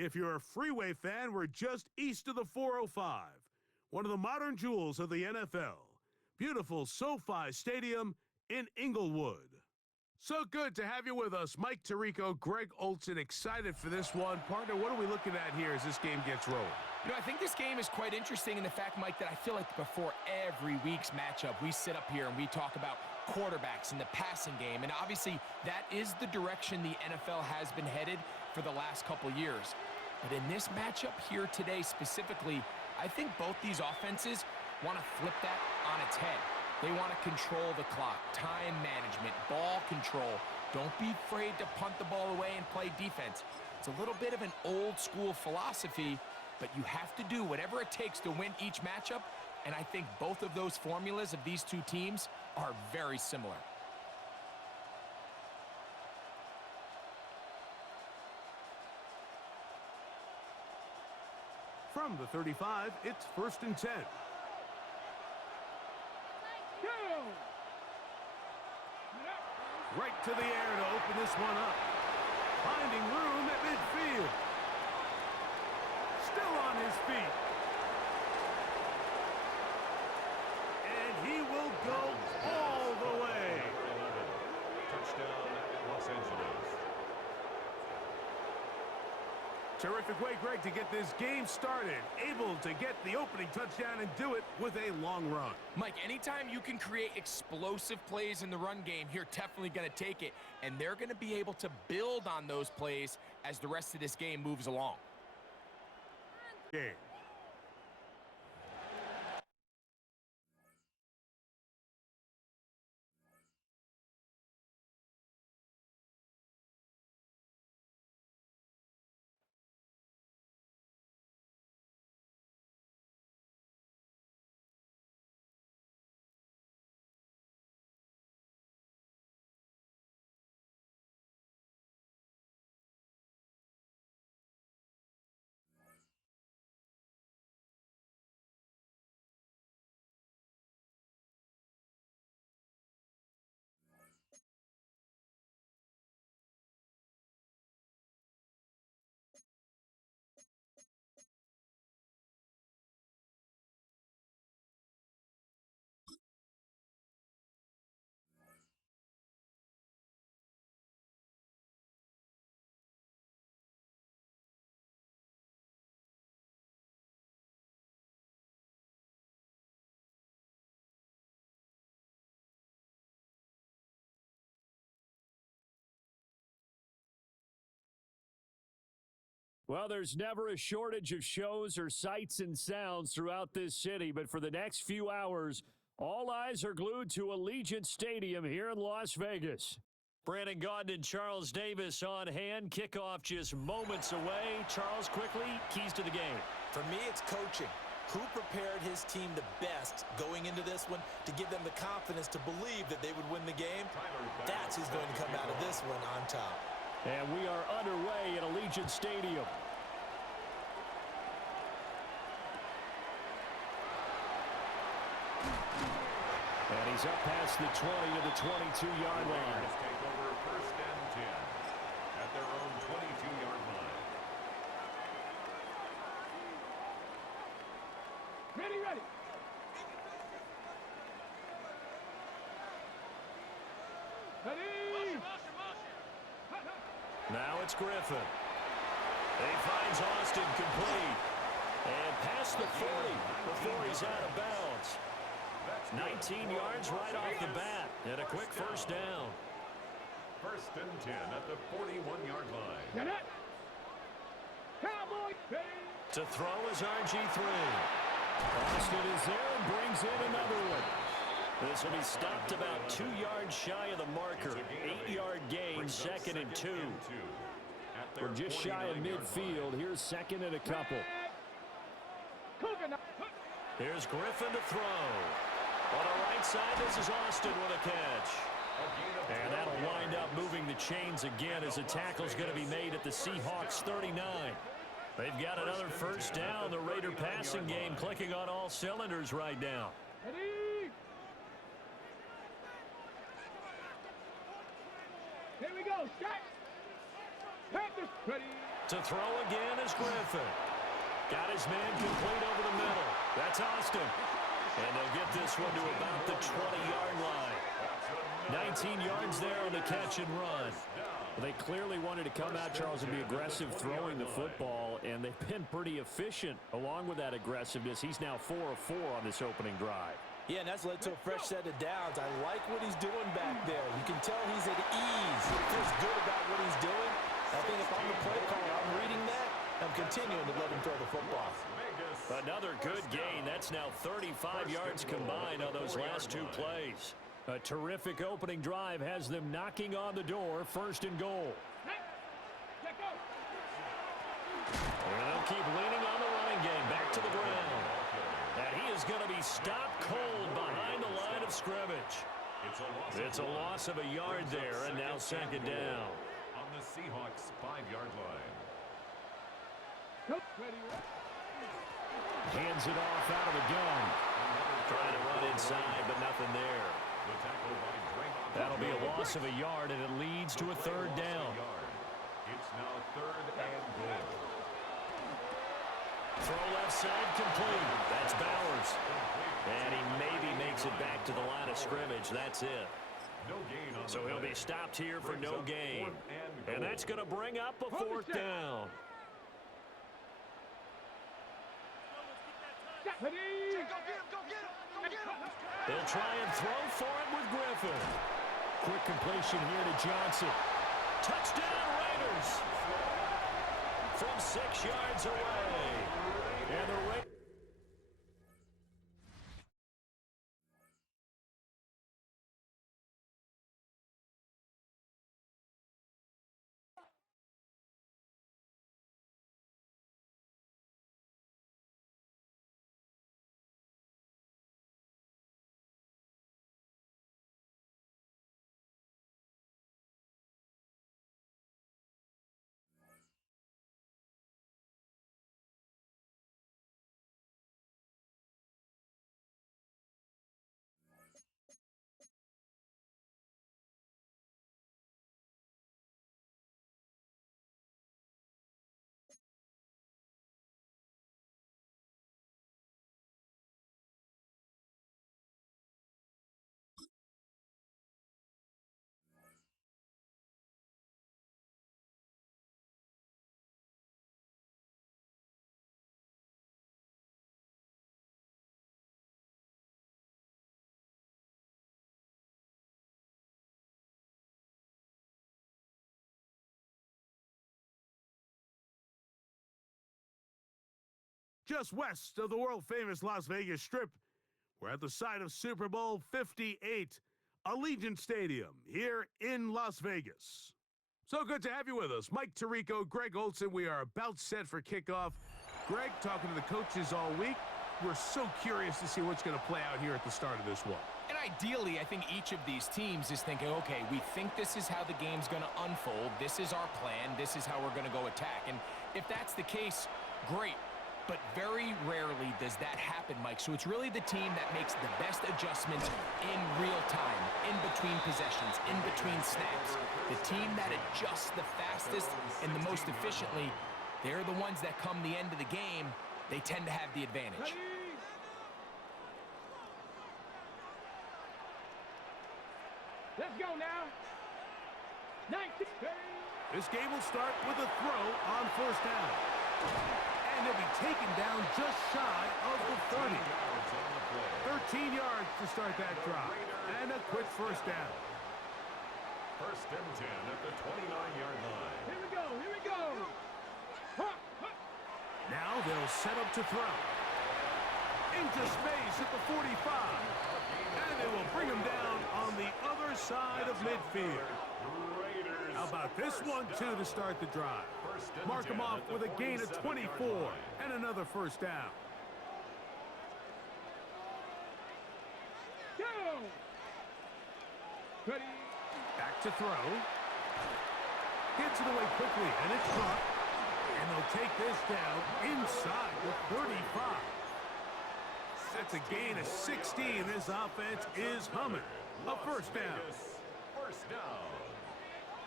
If you're a Freeway fan, we're just east of the 405, one of the modern jewels of the NFL. Beautiful SoFi Stadium in Inglewood. So good to have you with us. Mike Tirico, Greg Olson, excited for this one. Partner, what are we looking at here as this game gets rolling? You know, I think this game is quite interesting in the fact, Mike, that I feel like before every week's matchup, we sit up here and we talk about quarterbacks and the passing game. And obviously, that is the direction the NFL has been headed for the last couple years. But in this matchup here today specifically, I think both these offenses want to flip that on its head. They want to control the clock, time management, ball control. Don't be afraid to punt the ball away and play defense. It's a little bit of an old school philosophy, but you have to do whatever it takes to win each matchup, and I think both of those formulas of these two teams are very similar. From the 35, it's 1st and 10. Right to the air to open this one up. Finding room at midfield. Still on his feet. And he will go all the way. Touchdown, Los Angeles. Terrific way, Greg, to get this game started. Able to get the opening touchdown and do it with a long run. Mike, anytime you can create explosive plays in the run game, you're definitely going to take it. And they're going to be able to build on those plays as the rest of this game moves along. Game. Well, there's never a shortage of shows or sights and sounds throughout this city, but for the next few hours, all eyes are glued to Allegiant Stadium here in Las Vegas. Brandon Gaudin and Charles Davis on hand. Kickoff just moments away. Charles, quickly, keys to the game. For me, it's coaching. Who prepared his team the best going into this one to give them the confidence to believe that they would win the game? That's who's going to come out of this one on top. And we are underway at Allegiant Stadium. And he's up past the 20 to the 22-yard line. Take over 1st and 10 at their own 22-yard line. Ready. Now it's Griffin. He finds Austin complete. And past the 40 before he's out of bounds. 19 yards right off the bat. And a quick first down. 1st and 10 at the 41-yard line. To throw is RG3. Austin is there and brings in another one. This will be stopped about 2 yards shy of the marker. 8-yard gain, 2nd and 2. We're just shy of midfield. Here's 2nd and a couple. Here's Griffin to throw. On the right side, this is Austin with a catch. And that'll wind up moving the chains again as the tackle's going to be made at the Seahawks 39. They've got another first down. The Raider passing game clicking on all cylinders right now. Here we go. Start. Panthers ready. To throw again is Griffin. Got his man complete over the middle. That's Austin. And they'll get this one to about the 20-yard line. 19 yards there on the catch and run. Well, they clearly wanted to come out, Charles, and be aggressive throwing the football, and they've been pretty efficient along with that aggressiveness. He's now 4 of 4 on this opening drive. Yeah, and that's led to a fresh set of downs. I like what he's doing back there. You can tell he's at ease. He feels good about what he's doing. I think if I'm the play caller, I'm reading that. I'm continuing to let him throw the football. Another good gain. That's now 35 yards combined on those last 2 plays. A terrific opening drive has them knocking on the door, 1st and goal. And they'll keep leaning on the running game, back to the ground. And he is going to be stopped cold behind the line of scrimmage. It's a loss of a yard there, and now 2nd down. On the Seahawks' 5-yard line. Hands it off out of the gun. Trying to run inside, but nothing there. That'll be a loss of a yard, and it leads to a 3rd down. It's now 3rd and goal. Throw left side complete. That's Bowers. And he maybe makes it back to the line of scrimmage. That's it. So he'll be stopped here for no gain. And that's going to bring up a 4th down. They'll try and throw for it with Griffin. Quick completion here to Johnson. Touchdown Raiders! From 6 yards away. And the Raiders. Just west of the world-famous Las Vegas Strip, we're at the site of Super Bowl 58, Allegiant Stadium here in Las Vegas. So good to have you with us. Mike Tirico, Greg Olson. We are about set for kickoff. Greg, talking to the coaches all week. We're so curious to see what's going to play out here at the start of this one. And ideally, I think each of these teams is thinking, okay, we think this is how the game's going to unfold. This is our plan. This is how we're going to go attack. And if that's the case, great. But very rarely does that happen, Mike. So it's really the team that makes the best adjustments in real time, in between possessions, in between snaps. The team that adjusts the fastest and the most efficiently, they're the ones that come the end of the game, they tend to have the advantage. Let's go now. 19. This game will start with a throw on 1st down. And he'll be taken down just shy of the 30. 13 yards to start that drive. And a quick 1st down. 1st and 10 at the 29-yard line. Here we go. Here we go. Now they'll set up to throw. Into space at the 45. And they will bring him down on the other side of midfield. How about this one, too, to start the drive? Mark him off with a gain of 24 and another 1st down. Go. Ready. Back to throw. Gets it away quickly, and it's caught. And they'll take this down inside the 35. That's a gain of 16. This offense is humming. A 1st down. 1st down.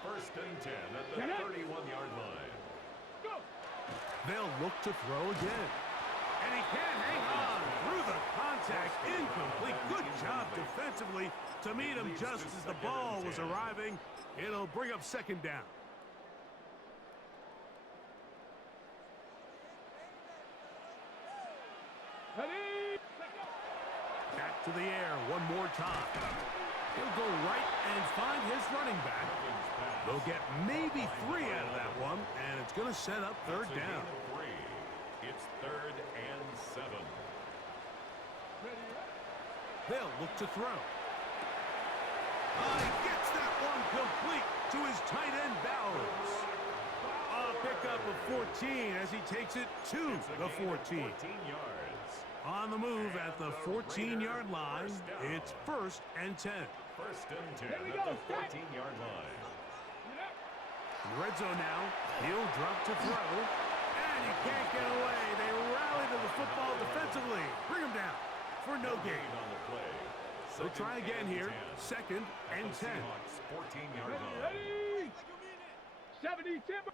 1st and 10 at the 31-yard line. Go. They'll look to throw again. And he can't hang on through the contact. Incomplete. Good job defensively to meet him just as the ball was arriving. It'll bring up second down. Ready? Back to the air one more time. He'll go right and find his running back. They'll get maybe 3 out of that one, and it's going to set up third down. It's 3rd and 7. They'll look to throw. He gets that one complete to his tight end Bowers. A pickup of 14 as he takes it to the 14. 14 yards. On the move at the 14-yard line, it's 1st and 10. 1st and 10 Here we at go. the 14-yard line. In the red zone now, he'll drop to throw, and he can't get away. They rally to the football defensively. Bring him down for no gain. On the play. They'll try again here, 2nd and 10. 14-yard line. Ready? 70 timber.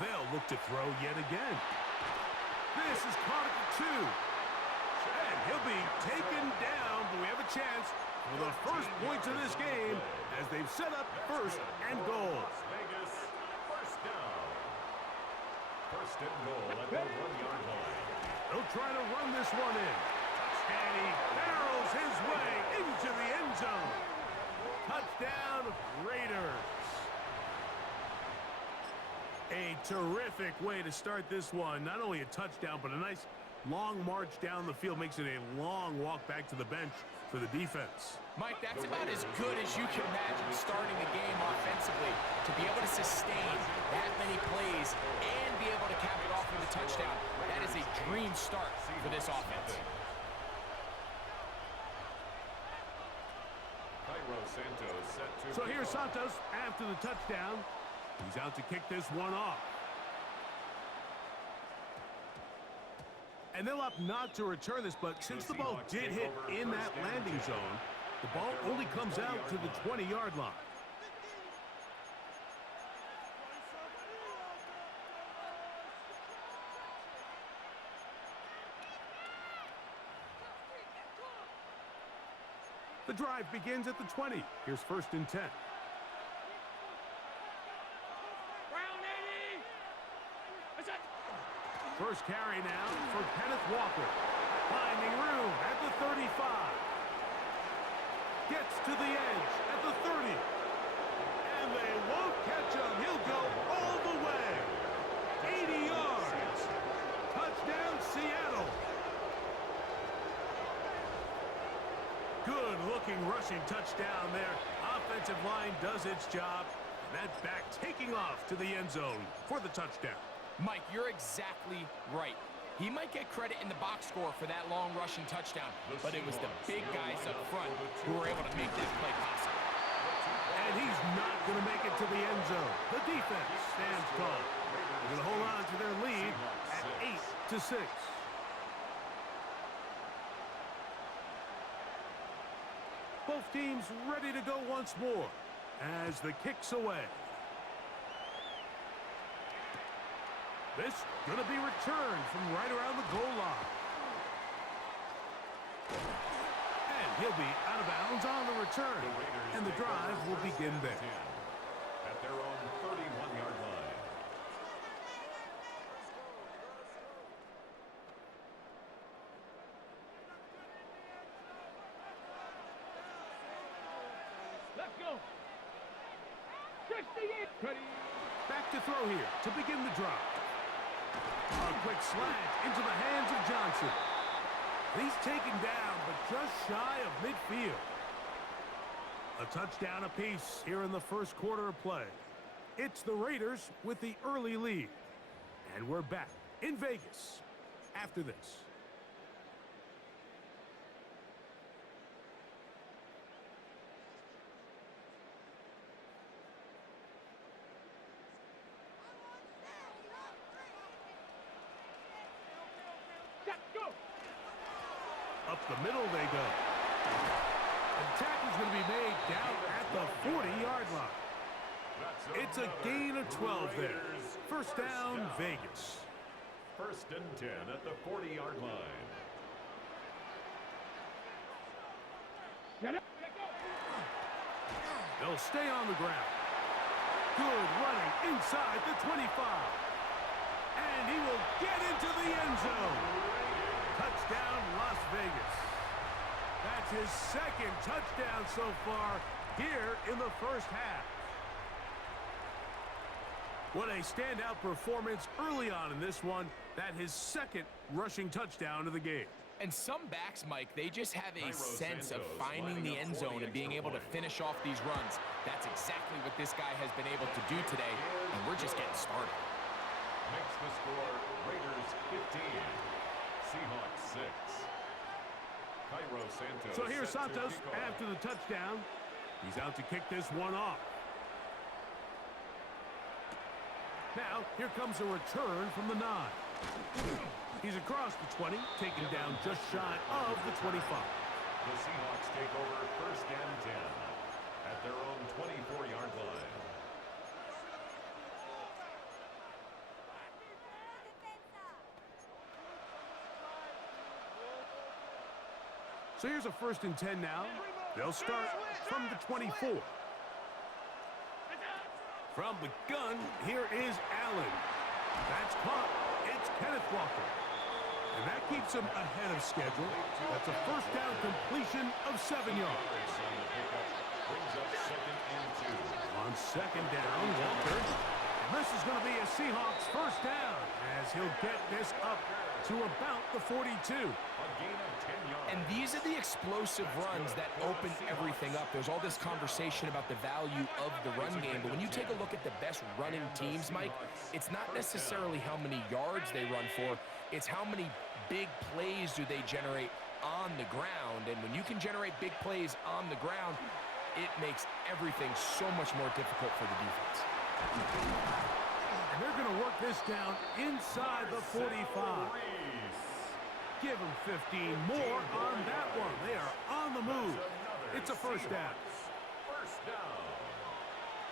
They'll look to throw yet again. This is caught at the 2. And he'll be taken down, but we have a chance for the first points of this game as they've set up 1st and goal. Las Vegas, 1st down. 1st and goal at the 1-yard line. They'll try to run this one in. And he barrels his way into the end zone. Touchdown, Raiders. A terrific way to start this one. Not only a touchdown, but a nice long march down the field. Makes it a long walk back to the bench for the defense. Mike, that's about as good as you can imagine starting a game offensively. To be able to sustain that many plays and be able to cap it off with a touchdown, that is a dream start for this offense. So here's Santos after the touchdown. He's out to kick this one off. And they'll opt not to return this, but since the ball did hit in that landing zone, the ball only comes out to the 20-yard line. The drive begins at the 20. Here's 1st and 10. First carry now for Kenneth Walker. Finding room at the 35. Gets to the edge at the 30. And they won't catch him. He'll go all the way. 80 yards. Touchdown, Seattle. Good-looking rushing touchdown there. Offensive line does its job. And that back taking off to the end zone for the touchdown. Mike, you're exactly right. He might get credit in the box score for that long rushing touchdown, but it was the big guys up front who were able to make that play possible. And he's not going to make it to the end zone. The defense stands tall. They're going to hold on to their lead at 8-6. Both teams ready to go once more as the kick's away. This going to be returned from right around the goal line. And he'll be out of bounds on the return. And the drive will begin there. At their own 31-yard line. Let's go. 68. Ready. Back to throw here to begin the drive. A quick slant into the hands of Johnson. He's taken down, but just shy of midfield. A touchdown apiece here in the first quarter of play. It's the Raiders with the early lead. And we're back in Vegas after this. Up the middle they go. The tackle's going to be made down at the 40-yard line. It's a gain of 12 there. First down, Vegas. First and 10 at the 40-yard line. They'll stay on the ground. Good running inside the 25. And he will get into the end zone. Touchdown, Las Vegas. That's his second touchdown so far here in the first half. What a standout performance early on in this one. That his second rushing touchdown of the game. And some backs, Mike, they just have a sense of finding the end zone and being able to finish off these runs. That's exactly what this guy has been able to do today, and we're just getting started. Makes the score Raiders 15, Seahawks 6. Cairo Santos. So here's Santos after the touchdown. He's out to kick this one off. Now, here comes a return from the 9. He's across the 20, taken down just shy of the 25. The Seahawks take over first and 10 at their own 24-yard line. So here's a first and 10 now. They'll start from the 24. From the gun, here is Allen. That's caught. It's Kenneth Walker. And that keeps him ahead of schedule. That's a first down completion of 7 yards. Brings up second and 2. On second down, Walker. And this is going to be a Seahawks first down as he'll get this up to about the 42. A gain of 10 yards. And these are the explosive runs that open everything up. There's all this conversation about the value of the run game, but when you take a look at the best running teams, Mike, it's not necessarily how many yards they run for, it's how many big plays do they generate on the ground. And when you can generate big plays on the ground, it makes everything so much more difficult for the defense. And they're going to work this down inside the 45. Give them 15 more on that one. They are on the move. It's a first down. First down.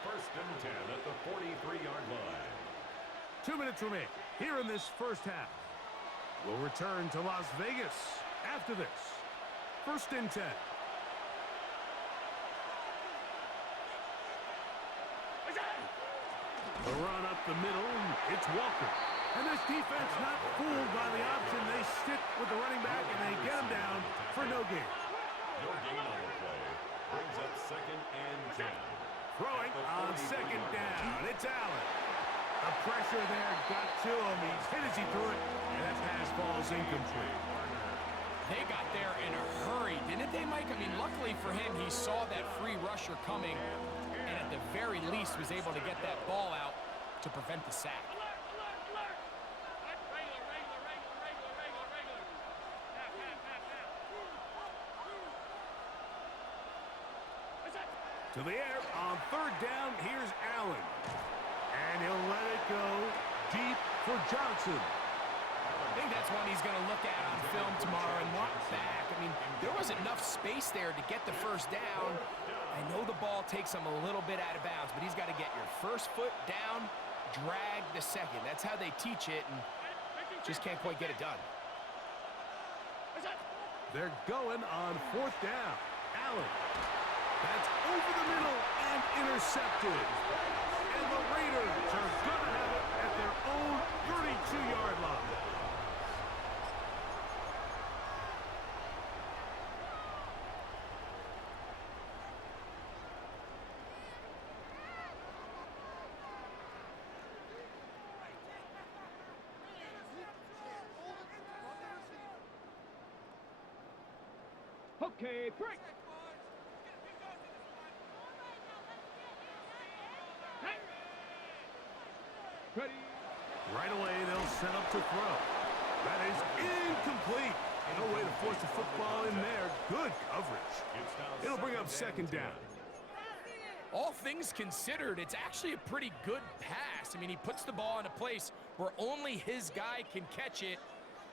First and 10 at the 43-yard line. 2 minutes remain here in this first half. We'll return to Las Vegas after this. First and 10. The run up the middle, it's Walker. And this defense not fooled by the option. They stick with the running back and they get him down for no gain. No gain on the play. Brings up second and 10. Throwing on second down. It's Allen. The pressure there got to him. He's hit as he threw it, and that pass falls incomplete. They got there in a hurry, didn't they, Mike? I mean, luckily for him, he saw that free rusher coming and at the very least was able to get that ball out to prevent the sack. To the air on third down, here's Allen. And he'll let it go deep for Johnson. I think that's one he's going to look at on film tomorrow and want back. I mean, there was enough space there to get the first down. I know the ball takes him a little bit out of bounds, but he's got to get your first foot down, drag the second. That's how they teach it, and just can't quite get it done. They're going on fourth down. Allen. That's over the middle and intercepted. And the Raiders are going to have it at their own 32-yard line. Okay, break. Ready. Right away, they'll set up to throw. That is incomplete. No way to force the football in there. Good coverage. It'll bring up second down. All things considered, it's actually a pretty good pass. I mean, he puts the ball in a place where only his guy can catch it.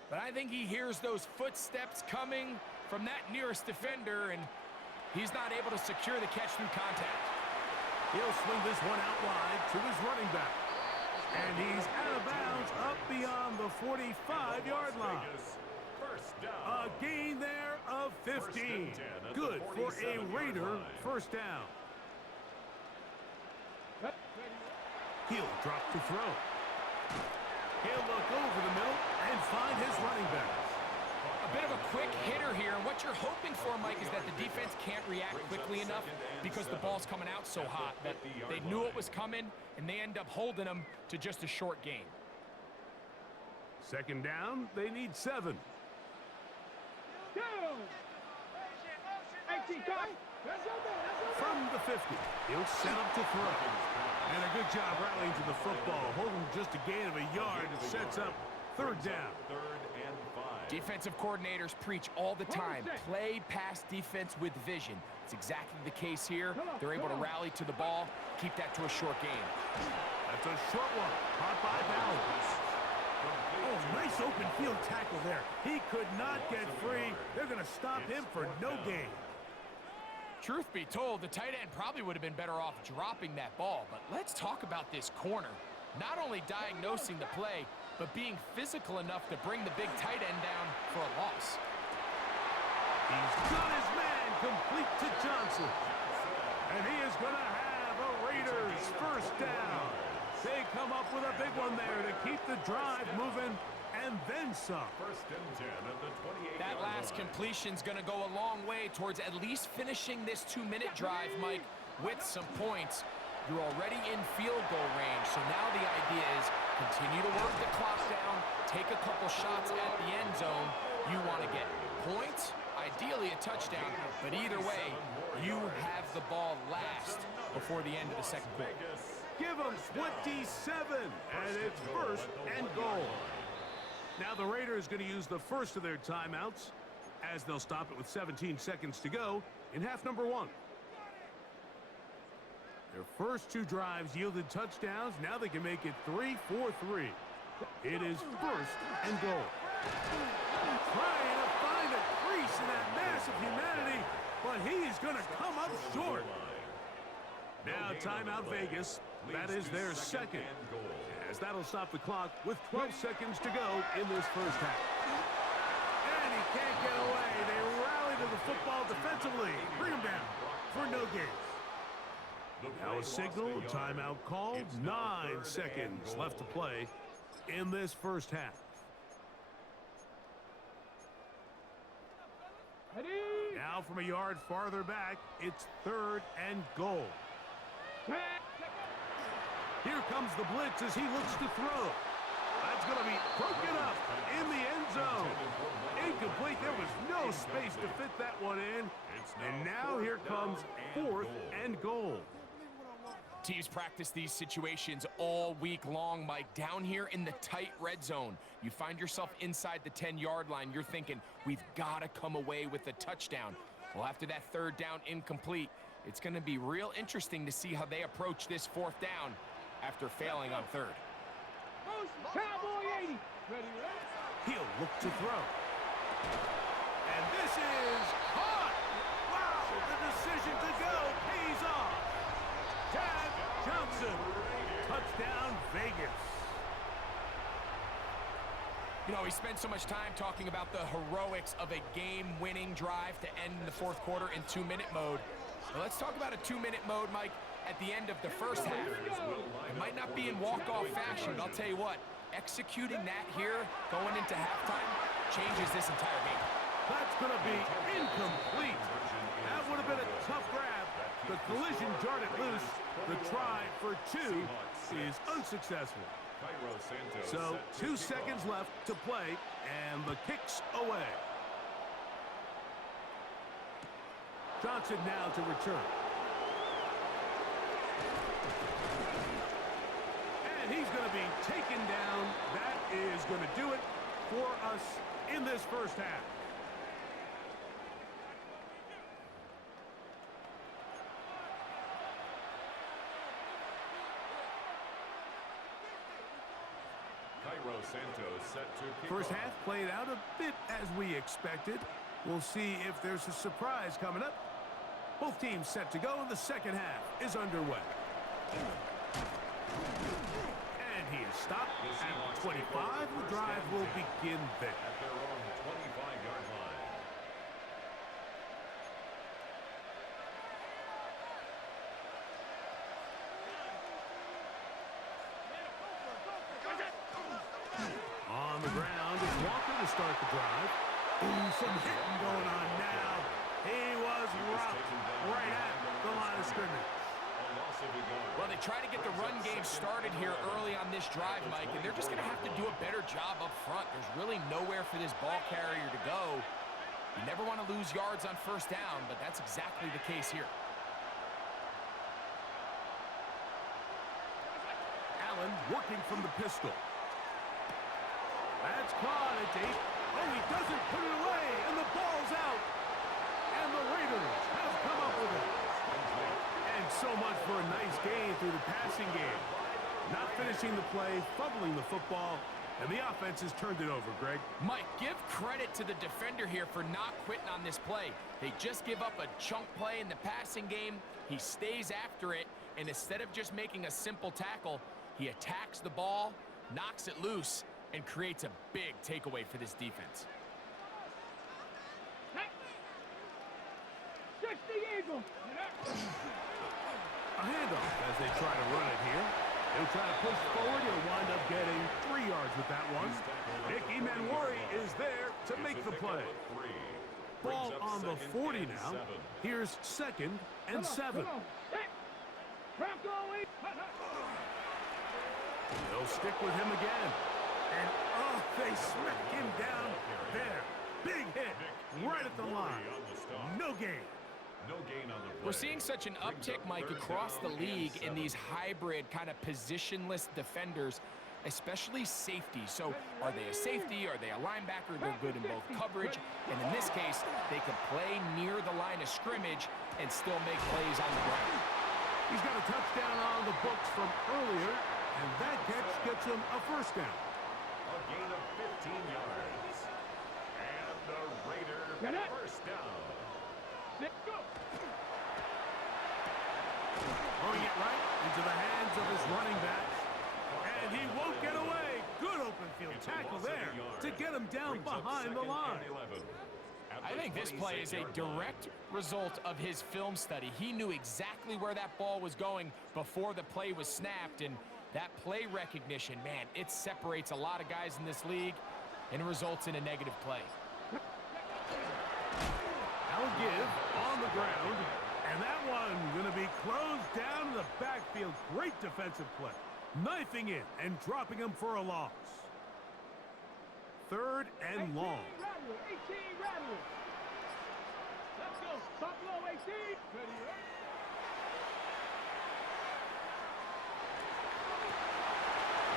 But I think he hears those footsteps coming from that nearest defender, and he's not able to secure the catch through contact. He'll swing this one out wide to his running back. And he's out of bounds up beyond the 45-yard line. First down. A gain there of 15. Good for a Raider first down. He'll drop to throw. He'll look over the middle and find his running back. A bit of a quick hitter here, and what you're hoping for, Mike, is that the defense can't react quickly enough because the ball's coming out so hot that they knew it was coming, and they end up holding them to just a short gain. Second down, they need 7. From the 50, he'll set up to throw. And a good job rallying to the football, holding just a gain of a yard. It sets up third down. Third and 5. Defensive coordinators preach all the time, play pass defense with vision. It's exactly the case here. They're able to rally to the ball, keep that to a short gain. That's a short one, caught by Bowers. Oh, nice open field tackle there. He could not get free. They're going to stop him for no gain. Truth be told, the tight end probably would have been better off dropping that ball, but let's talk about this corner. Not only diagnosing the play, but being physical enough to bring the big tight end down for a loss. He's got his man complete to Johnson. And he is going to have a Raiders first down. They come up with a big one there to keep the drive moving and then some. First and 10 at the 28. That last completion's going to go a long way towards at least finishing this 2-minute drive, Mike, with some points. You're already in field goal range, so now the idea is continue to work the clock down, take a couple shots at the end zone. You want to get points, ideally a touchdown, but either way, you have the ball last before the end of the second quarter. Give them 27, and it's first and goal. Now the Raiders going to use the first of their timeouts as they'll stop it with 17 seconds to go in half number 1. Their first 2 drives yielded touchdowns. Now they can make it 3-4-3. It is first and goal. Trying to find a crease in that mass of humanity, but he's going to come up short. Now timeout Vegas. That is their second, as that'll stop the clock with 12 seconds to go in this first half. And he can't get away. They rally to the football defensively. Bring him down for no gain. Now a signal, timeout called. 9 seconds left to play in this first half. Now from a yard farther back, it's third and goal. Here comes the blitz as he looks to throw. That's going to be broken up in the end zone. Incomplete. There was no space to fit that one in. And now here comes fourth and goal. Teams practice these situations all week long, Mike. Down here in the tight red zone, you find yourself inside the 10-yard line. You're thinking, we've got to come away with a touchdown. Well, after that third down incomplete, it's going to be real interesting to see how they approach this fourth down after failing on third. Cowboy 80. Ready, He'll look to throw. And this is caught. Wow, the decision to go pays off. Tavon Johnson, touchdown Vegas. You know, we spent so much time talking about the heroics of a game-winning drive to end the fourth quarter in 2-minute mode. Well, let's talk about a 2-minute mode, Mike, at the end of the first half. It might not be in walk-off fashion, but I'll tell you what, executing that here going into halftime changes this entire game. That's going to be incomplete. That would have been a tough grab. The collision jarred it loose. The try for 2 is unsuccessful. So 2 seconds left to play, and the kick's away. Johnson now to return. And he's going to be taken down. That is going to do it for us in this first half. First half played out a bit as we expected. We'll see if there's a surprise coming up Both teams set to go, and the second half is underway. And he is stopped at the 25. The drive will begin there. At their own 25-yard line. On the ground is Walker to start the drive. Ooh, some hitting going on now. He was rocked right at the line of scrimmage. Well, they try to get the run game started here early on this drive, Mike, and they're just going to have to do a better job up front. There's really nowhere for this ball carrier to go. You never want to lose yards on first down, but that's exactly the case here. Allen working from the pistol. That's caught at 8. Oh, he doesn't put it away, and the ball's out. And the Raiders have come up with it. And so much for a nice gain through the passing game. Not finishing the play, fumbling the football, and the offense has turned it over, Greg. Mike, give credit to the defender here for not quitting on this play. They just give up a chunk play in the passing game. He stays after it, and instead of just making a simple tackle, he attacks the ball, knocks it loose, and creates a big takeaway for this defense. Just the Eagle. A handoff as they try to run it here. He'll try to push forward. He'll wind up getting 3 yards with that one. Nicky Manwari is there to make the play. Ball on the 40 now. Here's 2nd and 7. They'll stick with him again. And, oh, they smack him down there. Big hit right at the line. No gain. No gain on the play. We're seeing such an uptick, Mike, across the league in these hybrid kind of positionless defenders, especially safety. So are they a safety? Are they a linebacker? They're good in both coverage. And in this case, they can play near the line of scrimmage and still make plays on the ground. He's got a touchdown on the books from earlier, and that catch gets him a first down. A gain of 15 yards. And the Raider first down. Throwing it right into the hands of his running back. And he won't get away. Good open field tackle there to get him down behind the line. I think this play is a direct result of his film study. He knew exactly where that ball was going before the play was snapped, and that play recognition, man, it separates a lot of guys in this league and results in a negative play. I'll give on the ground, and that one going to be closed down to the backfield. Great defensive play. Knifing in and dropping him for a loss. 3rd and long. 18 rattle. Let's go. Buffalo 18. Ready, right?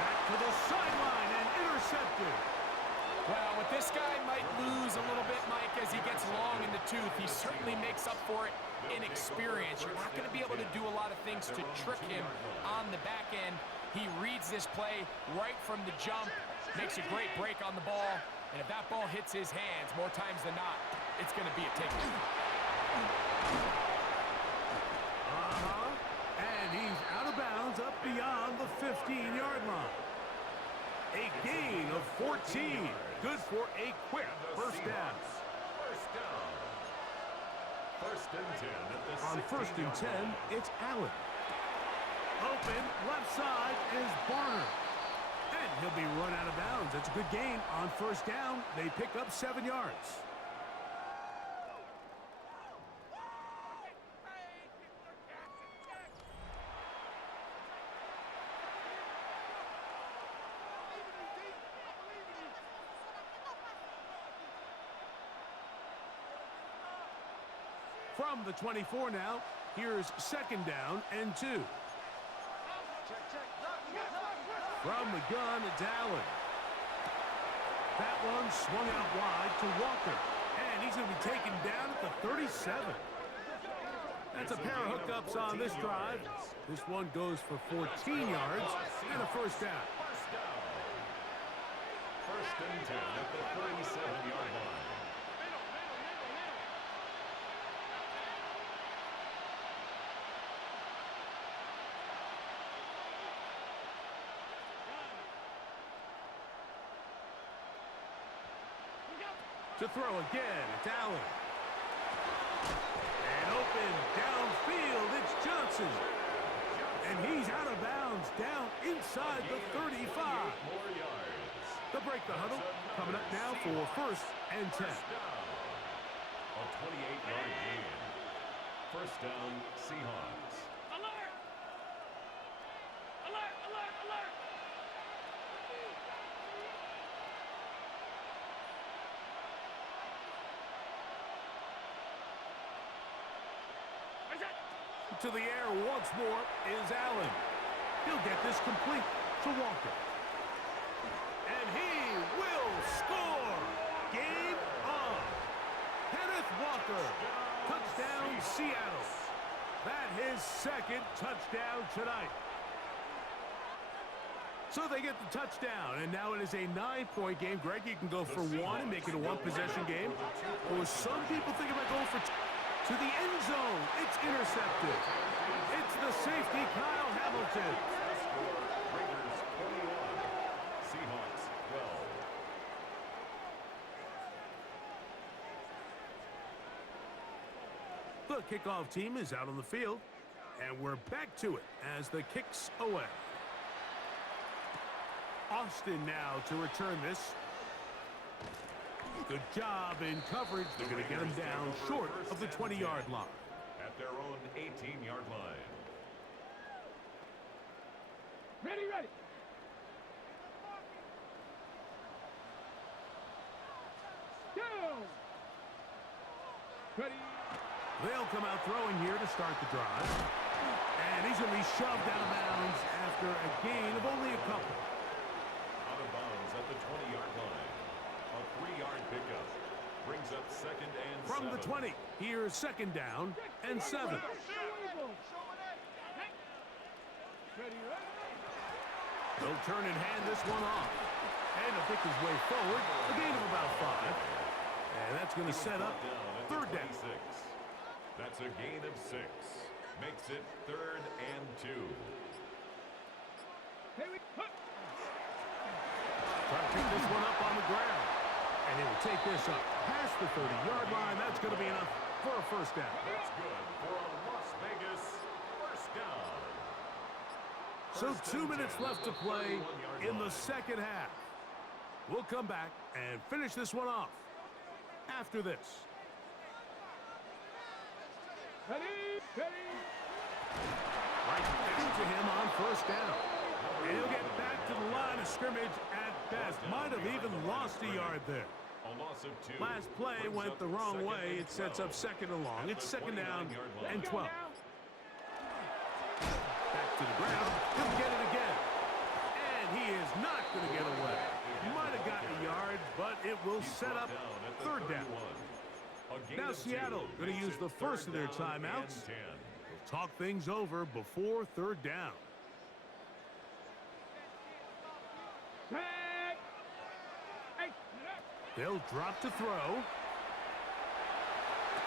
Back to the sideline and intercepted. Well, what this guy might lose a little bit, Mike, as he gets long in the tooth, he certainly makes up for it in experience. You're not going to be able to do a lot of things to trick him on the back end. He reads this play right from the jump, makes a great break on the ball, and if that ball hits his hands more times than not, it's going to be a takeaway. And he's out of bounds up beyond the 15-yard line. A gain of 14. Good for a quick first down. First down. 1st and 10 at the On 1st and 10, it's Allen. Open, left side is Barner. And he'll be run out of bounds. It's a good gain on 1st down. They pick up 7 yards. From the 24 now, here's 2nd down and 2. From the gun, it's Allen. That one swung out wide to Walker. And he's going to be taken down at the 37. That's a pair of hookups on this drive. This one goes for 14 yards and a first down. 1st and 10 at the 37-yard line. To throw again, it's Allen. And open downfield, it's Johnson. And he's out of bounds, down inside the 35. More yards. They'll break the huddle. Coming up now for 1st and 10. First down. A 28-yard gain. First down, Seahawks. Alert! Alert, alert, alert! To the air once more is Allen. He'll get this complete to Walker. And he will score! Game on! Kenneth Walker, touchdown Seattle. That his 2nd touchdown tonight. So they get the touchdown, and now it is a 9-point game. Greg, you can go for 1 and make it a 1-possession game. Or some people think about going for 2. To the end zone, it's intercepted. It's the safety, Kyle Hamilton. Raiders 21, Seahawks 12. The kickoff team is out on the field, and we're back to it as the kick's away. Austin now to return this. Good job in coverage. They're going to get him down short of the 20-yard line. At their own 18-yard line. Ready, ready! Down! Ready! They'll come out throwing here to start the drive. And he's going to be shoved out of bounds after a gain of only a couple. Out of bounds at the 20-yard line. A 3-yard pickup. Brings up 2nd and 7. From the 20, here's 2nd down and 7. Ready, ready! They'll turn and hand this one off. And he'll pick his way forward, a gain of about 5. And that's going to set up 3rd down. That's a gain of 6. Makes it 3rd and 2. Here we go! Try to pick this one up on the ground. And he will take this up past the 30-yard line. That's going to be enough for a 1st down. That's good for a Las Vegas 1st down. So 2 minutes left to play in the 2nd half. We'll come back and finish this one off after this. Ready, ready! Right down to him on 1st down. And he'll get back to the line of scrimmage at best. Might have even lost a yard there. A loss of 2. Last play Brings went up the wrong 2nd way. and It sets 12. up 2nd and long. At It's the 2nd down 29-yard line. and 12. Back to the ground. He'll get it again. And he is not going to get away. Might have gotten a yard, but it will set up 3rd down. Now Seattle going to use the first of their timeouts. They'll talk things over before 3rd down. They'll drop to throw.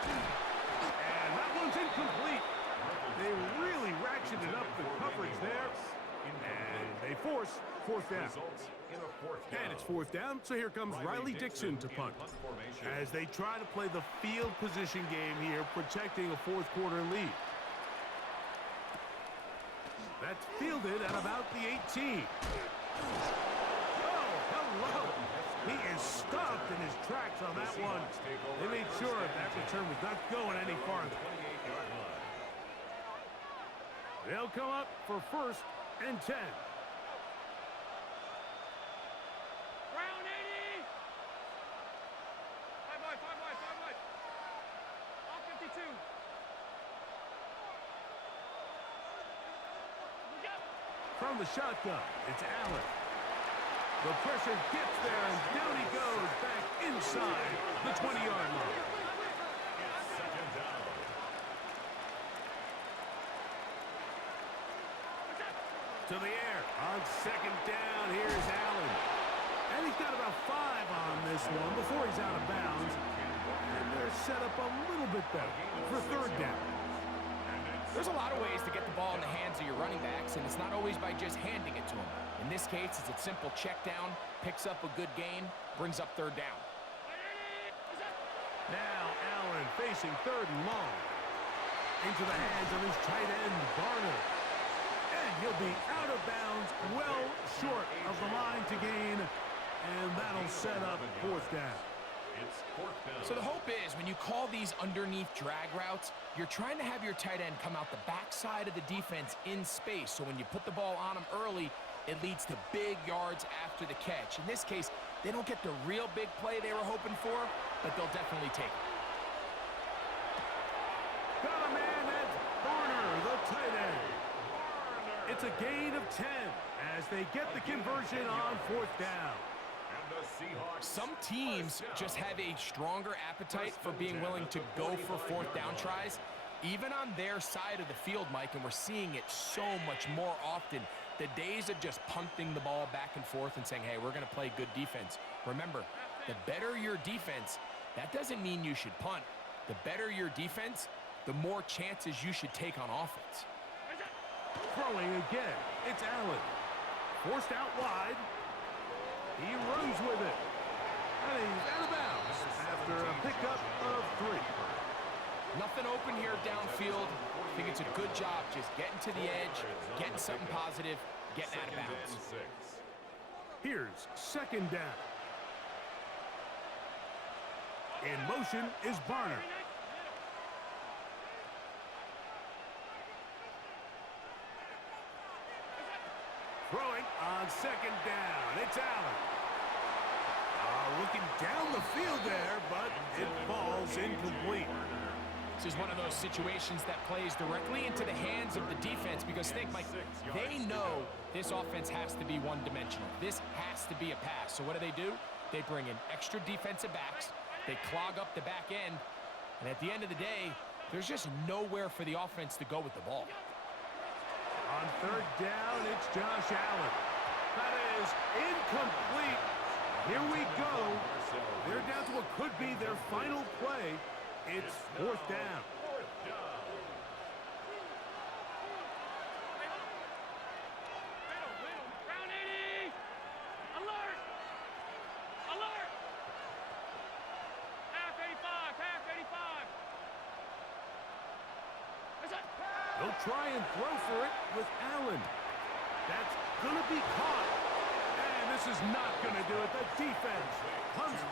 And that one's incomplete. They really ratcheted up the coverage there. And they force 4th down. And it's 4th down, so here comes Riley Dixon to punt. As they try to play the field position game here, protecting a 4th quarter lead. That's fielded at about the 18. Oh, hello. He is stopped in his tracks on that one. They made sure that return was not going any farther. They'll come up for 1st and 10. Round 80! 5 wide, 5 wide, 5 wide. All 52. From the shotgun, it's Allen. The pressure gets there, and down he goes back inside the 20-yard line. It's 2nd down. To the air on 2nd down. Here's Allen. And he's got about 5 on this one before he's out of bounds. And they're set up a little bit better for 3rd down. There's a lot of ways to get the ball in the hands of your running backs, and it's not always by just handing it to them. In this case, it's a simple check down, picks up a good gain, brings up 3rd down. Now Allen facing third and long. Into the hands of his tight end, Barner. And he'll be out of bounds, well short of the line to gain. And that'll set up fourth down. It's fourth down. So the hope is when you call these underneath drag routes, you're trying to have your tight end come out the backside of the defense in space. So when you put the ball on him early, it leads to big yards after the catch. In this case, they don't get the real big play they were hoping for, but they'll definitely take it. Got a man, that's Barner, the tight end. It's a gain of 10 as they get the conversion on fourth down. And the Seahawks. Some teams just have a stronger appetite for being willing to go for fourth down tries, even on their side of the field, Mike, and we're seeing it so much more often. The days of just punting the ball back and forth and saying, hey, we're going to play good defense. Remember, the better your defense, that doesn't mean you should punt. The better your defense, the more chances you should take on offense. Throwing again, it's Allen. Forced out wide. He runs with it. And he's out of bounds after a pickup of 3. Nothing open here downfield. I think it's a good job just getting to the edge, getting something positive, getting out of bounds. Here's second down. In motion is Barner. Throwing on second down. It's Allen. Looking down the field there, but it falls incomplete. This is one of those situations that plays directly into the hands of the defense because think, Mike, they know this offense has to be one-dimensional. This has to be a pass. So what do? They bring in extra defensive backs. They clog up the back end. And at the end of the day, there's just nowhere for the offense to go with the ball. On third down, it's Josh Allen. That is incomplete. Here we go. They're down to what could be their final play. It's fourth down. Round 80. Alert. Alert. Half 85. Half 85. That's it. They'll try and throw for it with Allen. That's going to be caught. And this is not going to do it. The defense punts